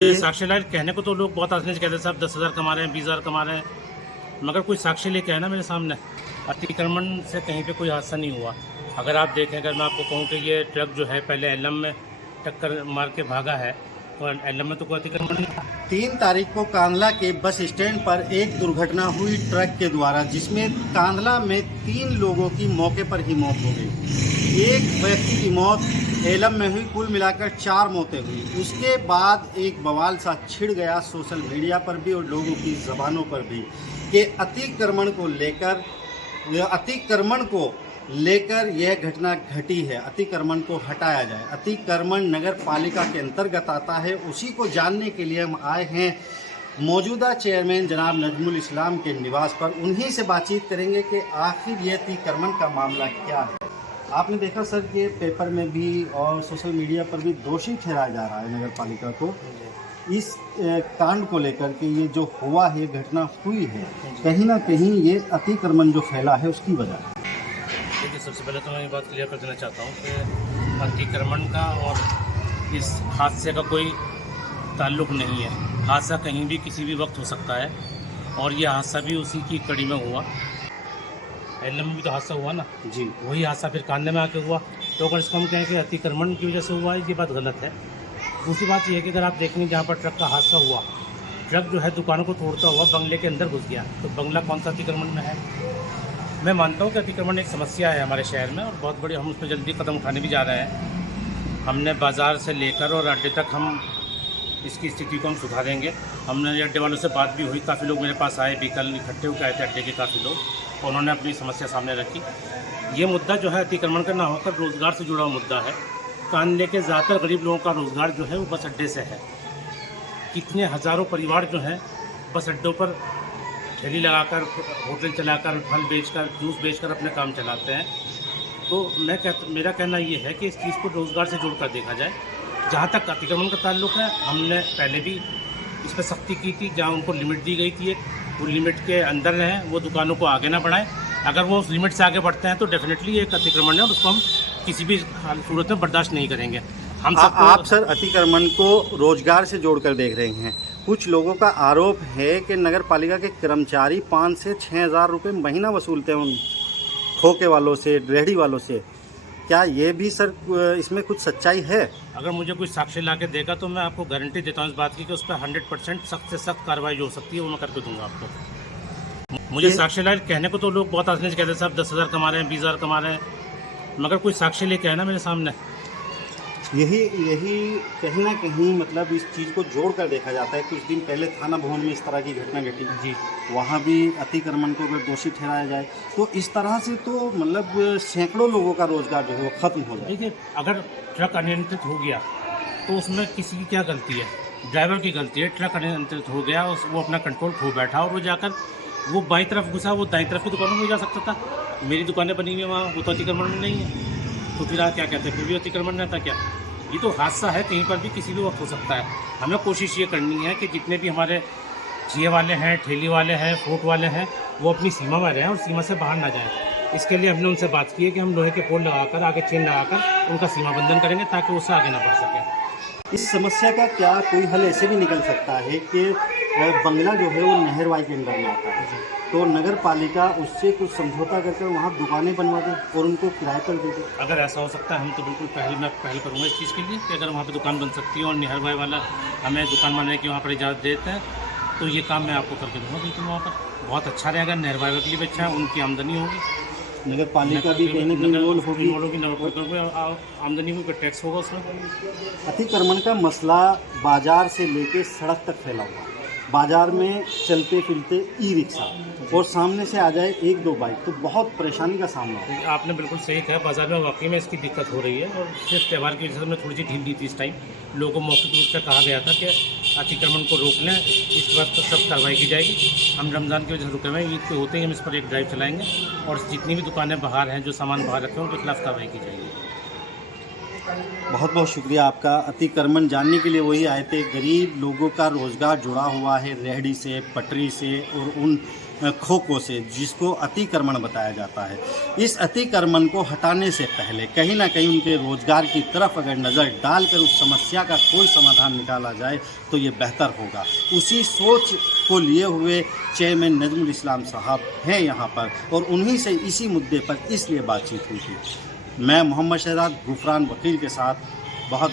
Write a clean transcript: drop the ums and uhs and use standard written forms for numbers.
साक्ष्य लाइट कहने को तो लोग बहुत आसानी से कहते हैं साहब 10,000 कमा रहे हैं, 20,000 कमा रहे हैं, मगर कोई साक्ष्य लेके आए ना मेरे सामने। अतिक्रमण से कहीं पे कोई हादसा नहीं हुआ। अगर आप देखें, अगर मैं आपको कहूँ कि ये ट्रक जो है पहले एलम में टक्कर मार के भागा है, तो एलम में तो कोई अतिक्रमण नहीं था। 3 तारीख को कांदला के बस स्टैंड पर एक दुर्घटना हुई ट्रक के द्वारा, जिसमें कांदला में 3 लोगों की मौके पर ही मौत हो गई। एक व्यक्ति की मौत एलम में हुई, कुल मिलाकर 4 मौतें हुई। उसके बाद एक बवाल सा छिड़ गया सोशल मीडिया पर भी और लोगों की ज़बानों पर भी कि अतिक्रमण को लेकर यह घटना घटी है, अतिक्रमण को हटाया जाए। अतिक्रमण नगर पालिका के अंतर्गत आता है, उसी को जानने के लिए हम आए हैं मौजूदा चेयरमैन जनाब नजमुल इस्लाम के निवास पर। उन्हीं से बातचीत करेंगे कि आखिर ये अतिक्रमण का मामला क्या है। आपने देखा सर, ये पेपर में भी और सोशल मीडिया पर भी दोषी ठहराया जा रहा है नगर पालिका को इस कांड को लेकर के। ये जो हुआ है, घटना हुई है, कहीं ना कहीं ये अतिक्रमण जो फैला है उसकी वजह। देखिए, सबसे पहले तो मैं ये बात क्लियर कर देना चाहता हूँ कि अतिक्रमण का और इस हादसे का कोई ताल्लुक़ नहीं है। हादसा कहीं भी किसी भी वक्त हो सकता है, और ये हादसा भी उसी की कड़ी में हुआ। एलम में भी तो हादसा हुआ ना जी, वही हादसा फिर कांदे में आके हुआ। तो अगर इसको हम कहें कि अतिक्रमण की वजह से हुआ है, ये बात गलत है। दूसरी बात यह है कि अगर आप देखेंगे जहाँ पर ट्रक का हादसा हुआ, ट्रक जो है दुकानों को तोड़ता हुआ बंगले के अंदर घुस गया, तो बंगला कौन सा अतिक्रमण में है? मैं मानता हूँ कि अतिक्रमण एक समस्या है हमारे शहर में, और बहुत बड़ी, हम उस पर जल्दी कदम उठाने भी जा रहे हैं। हमने बाज़ार से लेकर और अड्डे तक हम इसकी स्थिति को हम सुधारेंगे। हमने अड्डे वालों से बात भी हुई, काफ़ी लोग मेरे पास आए भी, कल इकट्ठे होकर आए थे अड्डे के काफ़ी लोग, उन्होंने अपनी समस्या सामने रखी। ये मुद्दा जो है अतिक्रमण का ना होकर रोज़गार से जुड़ा हुआ मुद्दा है। कांदे के ज़्यादातर गरीब लोगों का रोज़गार जो है वो बस अड्डे से है। कितने हज़ारों परिवार जो हैं बस अड्डों पर ठेली लगाकर, होटल चलाकर, फल बेचकर, जूस बेचकर अपने काम चलाते हैं। तो मेरा कहना ये है कि इस चीज़ को रोज़गार से जोड़कर देखा जाए। जहाँ तक अतिक्रमण का ताल्लुक़ है, हमने पहले भी इस पर सख्ती की थी। जहाँ उनको लिमिट दी गई थी, वो लिमिट के अंदर रहें, वो दुकानों को आगे ना बढ़ाएं। अगर वो उस लिमिट से आगे बढ़ते हैं तो डेफिनेटली एक अतिक्रमण है, और उसको हम किसी भी सूरत में बर्दाश्त नहीं करेंगे। हम आप सर अतिक्रमण को रोजगार से जोड़कर देख रहे हैं। कुछ लोगों का आरोप है कि नगर पालिका के कर्मचारी 5 से 6 हज़ार रुपये महीना वसूलते हैं उन ठोके वालों से, रेहड़ी वालों से। क्या ये भी सर इसमें कुछ सच्चाई है? अगर मुझे कुछ साक्ष्य ला के देगा तो मैं आपको गारंटी देता हूँ इस बात की कि उस पर 100% सख्त से सख्त कार्रवाई जो हो सकती है वो मैं करके दूंगा आपको। मुझे साक्ष्य लाइट कहने को तो लोग बहुत आसानी से कहते हैं साहब 10,000 कमा रहे हैं, 20,000 कमा रहे हैं, मगर कोई साक्ष्य लेके आए ना मेरे सामने। यही कहीं ना कहीं मतलब इस चीज़ को जोड़ कर देखा जाता है। कुछ दिन पहले थाना भवन में इस तरह की घटना घटी जी, वहाँ भी अतिक्रमण को अगर दोषी ठहराया जाए तो इस तरह से तो मतलब सैकड़ों लोगों का रोजगार जो है वो खत्म हो जाए। देखिए, अगर ट्रक अनियंत्रित हो गया तो उसमें किसी की क्या गलती है? ड्राइवर की गलती है। ट्रक अनियंत्रित हो गया, वो अपना कंट्रोल खो बैठा, और वो जाकर वो बाईं तरफ घुसा, वो दाईं तरफ की दुकानों में जा सकता था। मेरी दुकानें बनी हुई है वहाँ, वो तो अतिक्रमण में नहीं है। तो फिर आप क्या कहते हैं, फिर भी अतिक्रमण रहता क्या? ये तो हादसा है, कहीं पर भी किसी भी वक्त हो सकता है। हमें कोशिश ये करनी है कि जितने भी हमारे जिए वाले हैं, ठेली वाले हैं, फ्रूट वाले हैं, वो अपनी सीमा में रहें और सीमा से बाहर ना जाएं। इसके लिए हमने उनसे बात की है कि हम लोहे के पोल लगाकर, आगे चेन लगाकर उनका सीमा बंधन करेंगे ताकि उससे आगे ना बढ़ सके। इस समस्या का क्या कोई हल ऐसे भी निकल सकता है कि बंगला जो है वो नहरवाई के अंदर में आता है, तो नगर पालिका उससे कुछ समझौता करके वहाँ दुकानें बनवा दे और उनको किराए पर दे दे? मैं ऐसा हो सकता है, हम तो बिल्कुल पहल करूँगा इस चीज़ के लिए कि अगर वहाँ पे दुकान बन सकती है और नहरवाई वाला हमें दुकान बनाने की वहाँ पर इजाज़त देते हैं, तो ये काम मैं आपको करके दूँगा बिल्कुल। वहाँ पर बहुत अच्छा रहेगा, नहरवाई के लिए भी अच्छा है, उनकी आमदनी होगी, नगर पालिका भी कहीं ना कहीं इन्वॉल्व होगी, आमदनी होगी, टैक्स होगा उसमें। अतिक्रमण का मसला बाजार से लेके सड़क तक फैला हुआ है। बाजार में चलते फिरते ई रिक्शा और सामने से आ जाए 1-2 बाइक तो बहुत परेशानी का सामना है। आपने बिल्कुल सही कहा, बाजार में वाकई में इसकी दिक्कत हो रही है, और सिर्फ त्यौहार की वजह से मैं थोड़ी सी ढील दी थी। इस टाइम लोगों को मौखिक रूप से कहा गया था कि अतिक्रमण को रोक लें, इस वक्त सब कार्रवाई की जाएगी। हम रमज़ान की वजह से रुके हुए हैं, ईद के होते ही हम इस पर एक ड्राइव चलाएँगे, और जितनी भी दुकानें बाहर हैं, जो सामान बाहर रखे हैं, उनके खिलाफ कार्रवाई की जाएगी। बहुत बहुत शुक्रिया आपका। अतिक्रमण जानने के लिए वही आए थे। गरीब लोगों का रोज़गार जुड़ा हुआ है रेहड़ी से, पटरी से, और उन खोखो से, जिसको अतिक्रमण बताया जाता है। इस अतिक्रमण को हटाने से पहले कहीं ना कहीं उनके रोजगार की तरफ अगर नज़र डालकर उस समस्या का कोई समाधान निकाला जाए तो ये बेहतर होगा। उसी सोच को लिए हुए चेयरमैन नजमुल इस्लाम साहब हैं यहाँ पर, और उन्हीं से इसी मुद्दे पर इसलिए बातचीत हुई थी। मैं मोहम्मद शहजाद गुफरान वकील के साथ बहुत